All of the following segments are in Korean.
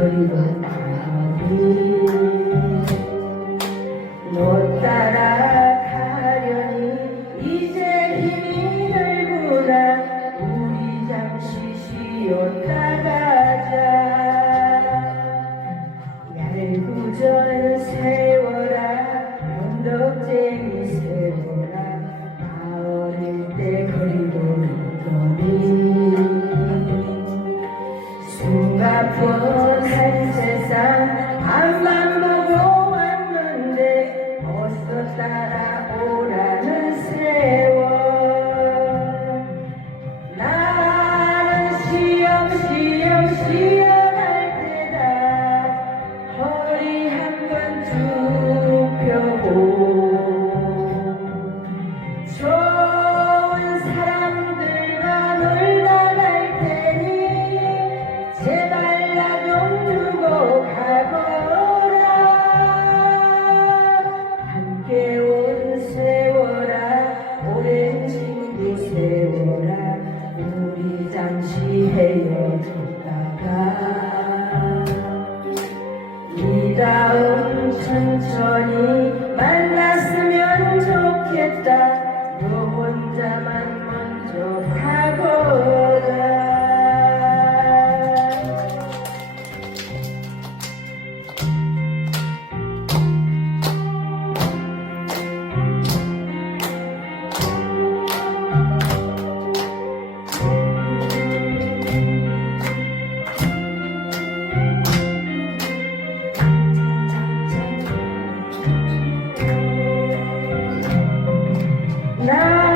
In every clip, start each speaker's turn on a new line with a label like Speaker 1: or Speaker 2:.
Speaker 1: 그리운 나를 못 따라가려니 이제 힘이 들구나. 우리 잠시 쉬었다 가자. 날 구절 세워라. 언덕쟁이 세워라. 멈췄다가 네가 천천히 만났으면 좋겠다. 너 혼자만 now.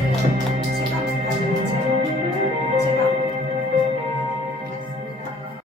Speaker 2: Amen.